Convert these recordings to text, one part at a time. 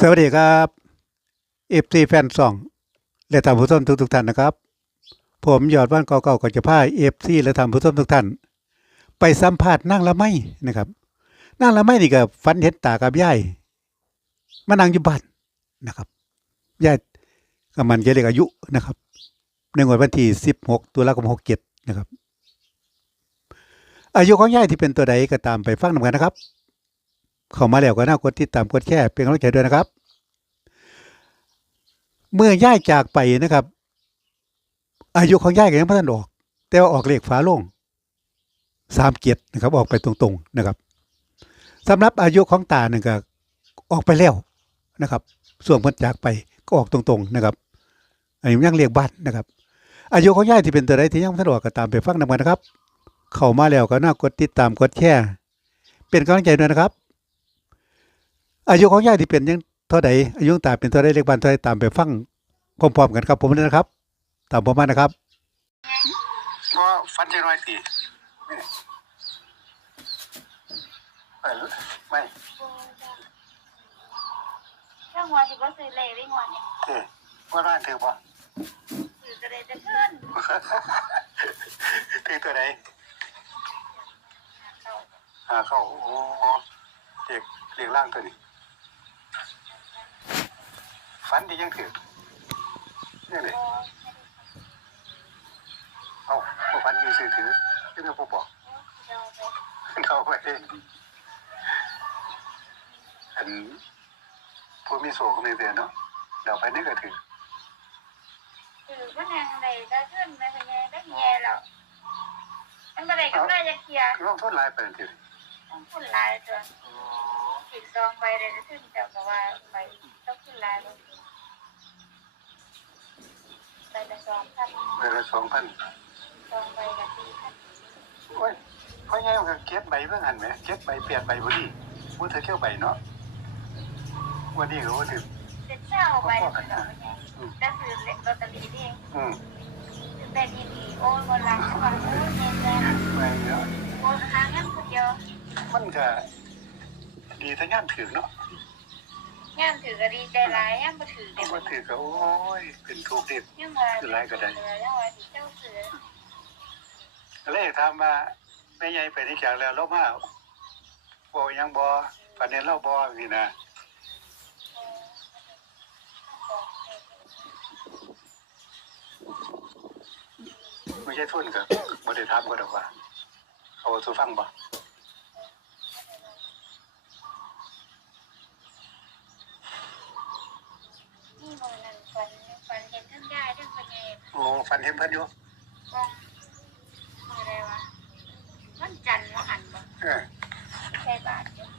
สวัสดีครับเอฟซีแฟนซองและท่านผู้ชมทุกทุกๆท่านนะครับ ผมยอดว่านเก่าๆก็จะพาเอฟซีและท่านผู้ชมทุกท่าน ไปสัมภาษณ์นางละไม่นะครับนางละไม่นี่ก็ฝันเห็นตากับยายมานั่งอยู่บ้านนะครับยายก็มันจะเรียกอายุนะครับในงวดวันที่16ตุลาคม67นะครับอายุของยายที่เป็นตัวใดก็ตามไปฟังนำกันนะครับ เข้ามาแล้วก็น่ากดติดตามกดแชร์เป็นกำลังใจด้วยนะครับ เมื่อย่ายจากไปนะครับ อายุของย่ายก็ยังไม่ทันออก แต่ว่าออกเลขฝาโลงสามเกียรตินะครับ ออกไปตรงๆนะครับสำหรับอายุของตาเนี่ยก็ออกไปแล้วนะครับ ส่วนพิ่นจากไปก็ออกตรงๆนะครับอันนี้ยังเรียกบ้านนะครับ อายุของย่ายที่เป็นตัวใดที่ยังไม่ทันออกก็ตามไปฟังนำกันนะครับ เข้ามาแล้วก็น่ากดติดตามกดแชร์เป็นกำลังใจด้วยนะครับ อายุของยายที่เป็นยังเท่าใดอายุของตาเป็นเท่าใดเลขบ้านเท่าใดตามไปฟังพร้อมๆกันครับ ผมเลยนะครับ ตามผมมานะครับก็ฟันใจน้อยตีนี่ไปเลยไม่เรื่องหัวที่ว่าซื้อเลยวิ่งวันเนี่ยเท่ว่าบ้านถือป่ะซื้อก็เลยจะขึ้นถือตัวไหนเขาหาเข้าโอ้โหเด็กเด็กล่างตัวนี้ ฟันดียังถือนี่เลยก็เอาพวกฟันอยืนซื้อถือที่นี่ผู้บอกไม่ได้เราไปเขาไปอันผู้มีโสก็มีเรียนเนาะเดี๋ยวไปนี่ก็ถือซื้อก็นางใดจะขึ้นไม่เป็นไงได้แย่แล้วมันอะไรก็ได้จะเคลียร์ลงทุนหลายไปถือต้องขึ้นลายตัวติดซองไปเลยจะขึ้นแต่บอกว่าไปต้องขึ้นลายลงไป ละสองพันเวลาสองพันซองไปละสี่พันโอ้ยเพราะไงมันก็เก็บใบเพื่อหันไหมเก็บใบเปลี่ยนใบพอดีพูดเธอเกี่ยวใบเนาะวันนี้ก็ว่าถือเป็นเช่าไปแล้วก็ไงก็ซื้อลอตเตอรี่นี่อืมแต่ดีดีโอ้ยวันหลังก็ว่าโอ้ยเงินแรงใบเนาะโอนหาเงินคนเดียวมันก็ดีถ้าย่านถือเนาะ ย่ามถือก็ดีใจร้ายย่ามบ่ถือเด็กมาถือก็โอ้ยเป็นถูกเด็ดยังว่าเออยังว่าที่เจ้าซื้อเลยถามว่าแม่ใหญ่ไปที่แขกแล้วเรามาบ่ยังบ่ประเด็นเราบ่นี่นะไม่ใช่ทุนก็บ่ได้ถามก็ดอกว่าเอาสู่ฟังบ่ มันนั่นฟันฟันเห็นทั้งได้ทั้งคนใหญ่โอ้ฟันเห็นเพิ่นอยู่บ้องอะไรวะมันจันทร์ว่าหันบ่เออใช่บาทเดียว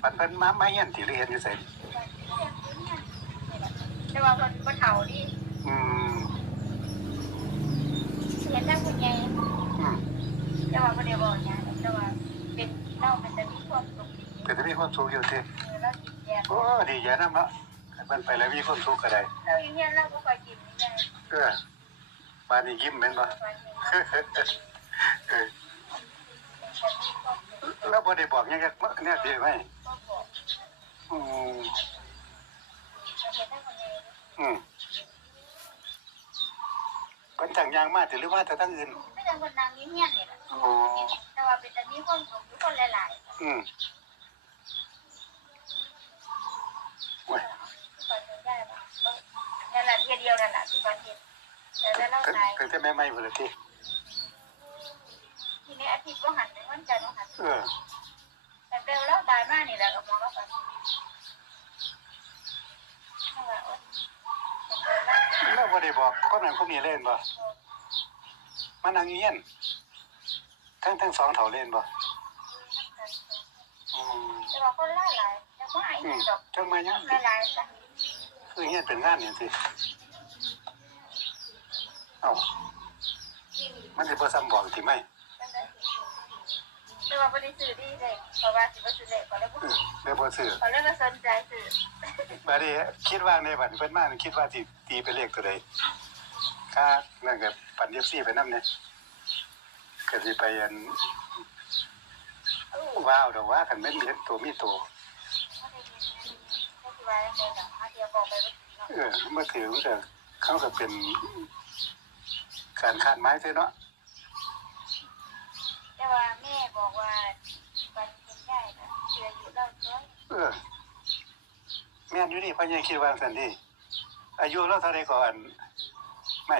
ฟันเพิ่นมามาเฮียนสิหรือเห็นอยู่ไสแต่ว่าคนบ่เฒ่าดิอืมเห็นทั้งคนใหญ่อืมแต่ว่าบ่ได้บอกหยังแต่ว่าเป็นเล่ามันจะมีความสุขก็จะมีความสุขอยู่ติเออเรากินแย่โอ้ดีใจนำเนาะให้ เพิ่นไปแล้วมีความสุขก็ได้เราอย่างเงี้ยเราก็ค่อยกินนี่ไงเออบ้านนี้ยิ้มแม่นบ่วันนี้เออจะมีความสุขแล้วบ่ได้บอกหยังจักเนี่ยดีไหมก็บอกอืมเราเห็นทั้งคนใหญ่อืมเพิ่นจังยางมาแต่หรือว่าแต่ทั้งอื่นไม่ต้องคนนางยิ้มเงี้ยนี่แหละโอ้แต่ว่าเป็นแต่มีความสุขทุกคนหลายอืมโอ้ย ๆทุกคนจะได้ป่ะนั่นแหละ เดียวเดียวนั่นแหละที่ประเทศแต่ถ้าเราถึงตายถึงแต่แม่ไม่พุ่นละติทีนี้อาทิตย์ก็หันไปวันจันทร์ก็หันเออแต่เบลเราตายมากนี่แหละกับมองเราไปนั่นแหละโอ๊ยแล้วบ่ได้บอกคนนั้นคนนี้เล่นบ่มานั่งเงียนทั้งทั้งสองเฒ่าเล่นบ่อืมแต่ว่าคนหลายหลายแต่ว่าไอ้อืมดอกจังมาหยังหลายๆจ้ะคือเงียนเป็นงานนี่สิ เอ้ามันจะพอซ้ำบอกทีไหมแต่ว่าบริสื่อดีเลยเพราะว่าสิบสื่อเลยก็เลยบ่เดี๋ยวพอซื้อเขาเลยมาสนใจสื่อบาดนีคิดว่าในบัตรเพิ่นมากคิดว่าที่ตีไปนเลขตัวใดค่านั่นก็ปั่นเยบซี่ไปน้ำเนี่ยก็สิไปอันว้าวเดี๋ยวว่าคันไม่นมีตัวมีตัวเออเมื่อถือมันก็เขาก็เป็น การคาดไม้เท่เนาะแต่ว่าแม่บอกว่าวันเป็นได้นะเชื่ออยู่เราจ้อยเออแม่นอยู่นี่พ่อใหญ่คิดว่าสันนี่อายุเราเท่าไรก่อนไม่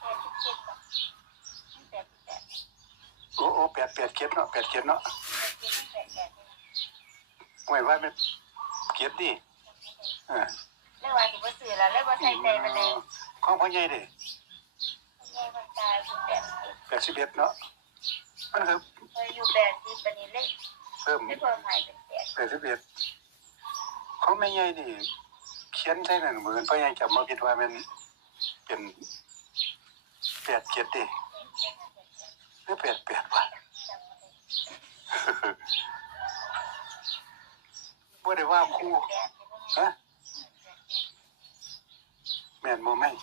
แปดสิบเจ็ดบอกแปดสิบแปดโอ้โอ้แปดแปดเก็บเนาะแปดเก็บเนาะแปดสิบแปดแปดหมายว่ามันเก็บดิเออ เรื่องว่าที่ว่าสื่อแล้วเรื่องว่าใส่ใจมันเลย ของพ่อใหญ่ดิแม่มันตายอยู่แปดสิบแปดสิบเอ็ดเนาะมันคือเคยอยู่แปดสิบปนี้เล็กเพิ่มไม่เพิ่มหายเป็นแปดแปดสิบเอ็ดของแม่ใหญ่ดิเขียนใช่นั่นเหมือนพ่อใหญ่จำมาคิดว่ามันเป็นแปดเก็บดิหรือแปดแปดวะบ่ได้ว่าครูฮะแม่นบ่แม่น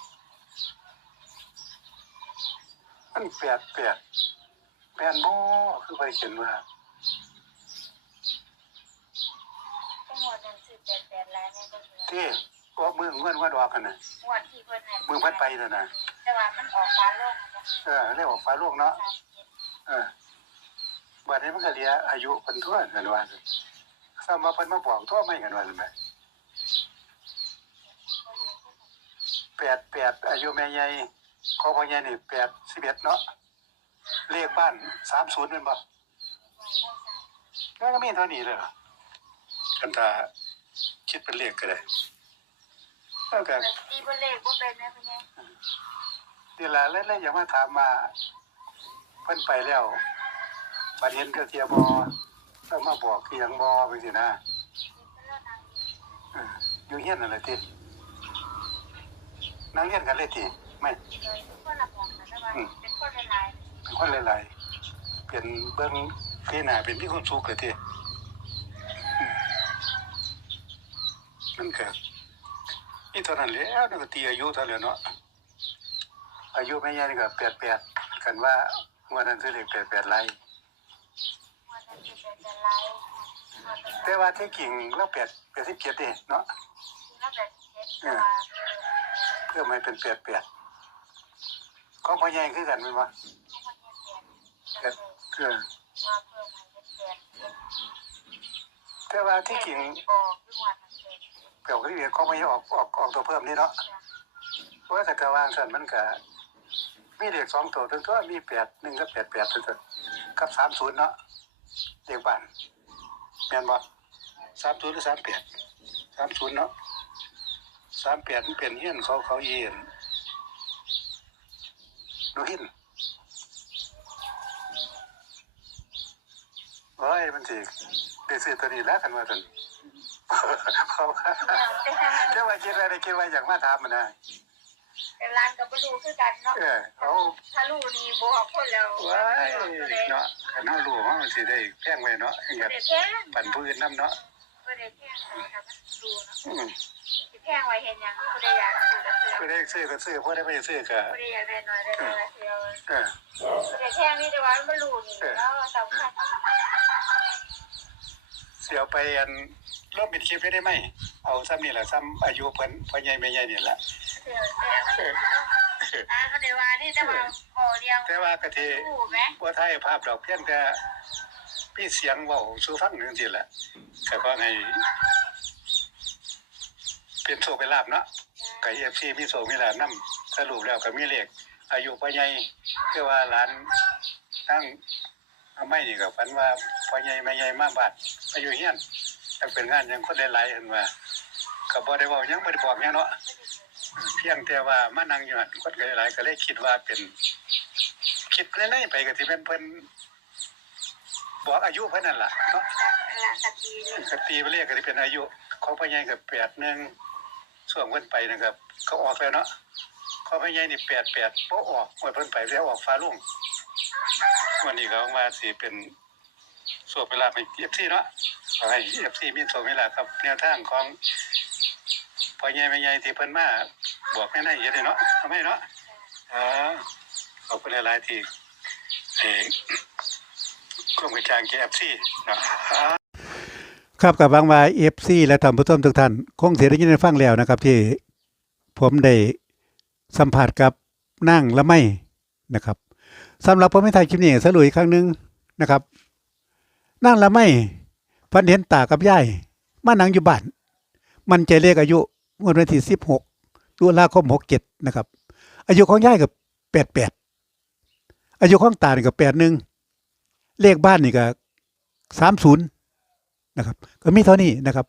มันแปดแปดแม่นบ่คือไปเขียนว่าจังหวัดนั้นสื่อแปดแปดล้านเนี่ยก็เหลือที่ออกมือเงินว่าดอกกันน่ะงวดที่เพิ่นให้มือพัดไปนั่นน่ะแต่ว่ามันออกฟ้าโลกนะเออเรียกว่าฟ้าโลกเนาะเออบัดนี้มันก็เหลียอายุเพิ่นทั่วกันว่าซ้ำมาเพิ่นมาบอกทั่วไม่กันว่าซั่นแหม แปดแปดอายุแม่ใหญ่ของพ่อใหญ่นี่แปดสิบเอ็ดเนาะเลขบ้านสามศูนย์เป็นบ่แล้วก็มีเท่านี้เลยเหรอกันตาคิดเป็นเลขก็ได้แล้วก็มันตีบนเลขว่าเป็นนะพี่ไงเวลาเล่นๆอย่ามาถามมาเพิ่นไปแล้วบัดเห็นก็เทียบอต้องมาบอกคือหยังบอไปสินะเอออยู่เฮียนนั่นแหละที นั่งเฮียนกันเลยทีไม่เลยทุกคนละมองนะแต่ว่าเป็นคนหลายเป็นคนหลายๆเป็นเบิ้งพี่หน้าเป็นพี่คนสุขเลยทีอืมมันเกิดนี่เท่านั้นแหล้วนั่นก็ตีอายุเท่านั้นเนาะอายุไม่ยากนี่ก็แปดแปดกันว่าวันนั้นซื้อเลขแปดแปดไรๆวันนั้นเป็นเป็นลายวันนั้นแต่ว่าที่กิ่งเราแปดแปดสิบเจ็ดนี่เนาะแล้วแบบ เจ็ดแต่ว่าเพื่อไม่เป็นแปดแปดของพ่อใหญ่คือกันไหมวะเพิ่มเพื่อว่าเพิ่มให้เป็นแปดเจ็ดแต่ว่าที่กิ่งออกด้วยวันนั้นเป็นเปลี่ยวก็ที่เรียกของพ่อใหญ่ออกออกออกตัวเพิ่มนี่เนาะเพราะว่าแต่กระวางสันมันก็มีเลขสองตัวทั้งตัวมีแปดหนึ่งกับแปดแปดทั้งตัวกับสามศูนย์เนาะเลขบ้านแม่นบ่สามศูนย์หรือสามแปดสามศูนย์เนาะ สามแปดมันเป็นเฮียนเขาเขาเย็นดูหินโอ้ยมันสิได้ซื้อตัวนี้แล้วกันว่าสันเพราะว่าแต่เจ้าว่าคิดว่าได้คิดว่าอยากมาถามมันนะแต่ร้านกับบลูคือกันเนาะเออเอาถ้าลูนี่บอกคนแล้วว้ายเนาะขันเอารู้ว่ามันสิได้แพงไว้เนาะให้กับเด็กแค่ปั่นผู้อื่นนํเนาะ ก็ได้แค่แต่มันดูเนาะอืมสิแพงไว้เห็นยังก็ได้อยากซื้อก็ซื้อผู้ได้ซื้อก็ซื้อผู้ได้ไม่ซื้อก็ก็ได้อยากได้น้อยได้น้อยเดียวเออก็ได้แค่นี้แต่ว่ามันรู้นี่แล้วสำคัญเสียวไปอันร่วมปิดคลิปได้ไหมเอาซ้ำนี่แหละซ้ำอายุเพิ่นพ่อใหญ่แม่ใหญ่นี่แหละเสือแต่อ่าก็ได้ว่านี่แต่ว่าบ่เรียงแต่ว่ากะทิรู้ไหมบ่ถ่ายภาพดอกเพียงแต่ มีเสียงว้าสู่ฟังจังซี่แหละก็ขอให้เป็นโชคเป็นลาภเนาะไก่ FC มีโชคมีลาภนํสรุปแล้วก็มีเลขอายุพ่อใหญ่คือว่าหลานทั้งไม่นี่ก็ฝันว่าพ่อใหญ่แม่ใหญ่มาบ้านอายุเฮียนถ้าเป็นงานยังคนหลายๆเห็นว่าก็บ่ได้เว้าหยังบ่ได้บอกยังเนาะเพียงแต่ว่ามานั่งอยู่หันคนก็หลายก็เลยคิดว่าเป็นคิดในๆไปก็สิเป็นเพิ่น บอกอายุเพิ่นนั่นล่ะเนาะละตะกี้นี่ก็ตีไปเรียกก็สิเป็นอายุของพ่อใหญ่ก็8นึงช่วงเพิ่นไปนะครับ เขาออกแล้วเนาะของพ่อใหญ่นี่88บ่ออกว่าเพิ่นไปแล้วออกฟ้าลุ่งวันนี้ก็มาสิเป็นส่วนเวลาไป FC เนาะขอให้ FC มีส่วนเวลาครับแนวทางของพ่อใหญ่แม่ใหญ่ที่เพิ่นมาบอกแม่นให้เฮ็ดให้เนาะทำให้เนาะอ่าขอบคุณหลายๆที่เอ่อ กรมกระจาง KFC นะครับกับวังวายเอฟซีและท่านผู้ชมทุกท่าน คงเสียได้ยินได้ฟังแล้วนะครับ ที่ผมได้สัมผัสกับนั่งและไม่นะครับสำหรับผมไม่ถ่ายคลิปนี้สรุปอีกครั้งหนึ่งนะครับ นั่งและไม่พันเห็นตากับยายมานั่งอยู่บ้าน มันใจเลขอายุงวดวันที่สิบหกตุลาคมหกเจ็ดนะครับ อายุของยายกับแปดแปดอายุของตานี่กับแปดหนึ่ง เลขบ้านนี่ก็สามศูนย์นะครับ ก็มีเท่านี้นะครับ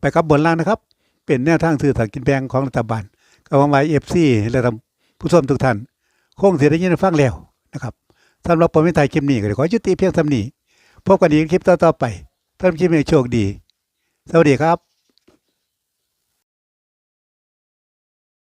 ไปกับบนล่างนะครับ เป็นแนวทางซื้อสลากกินแบงของรัฐบาลก็หวังไว้เอฟซีและทำผู้ชมทุกท่าน คงเสียได้ยินได้ฟังแล้วนะครับสำหรับผมไม่ต่ายคลิปนี้ก็ขอยุติเพียงเท่านี้พบกันอีกคลิปต่อๆไปท่านคลิปนี้โชคดี สวัสดีครับ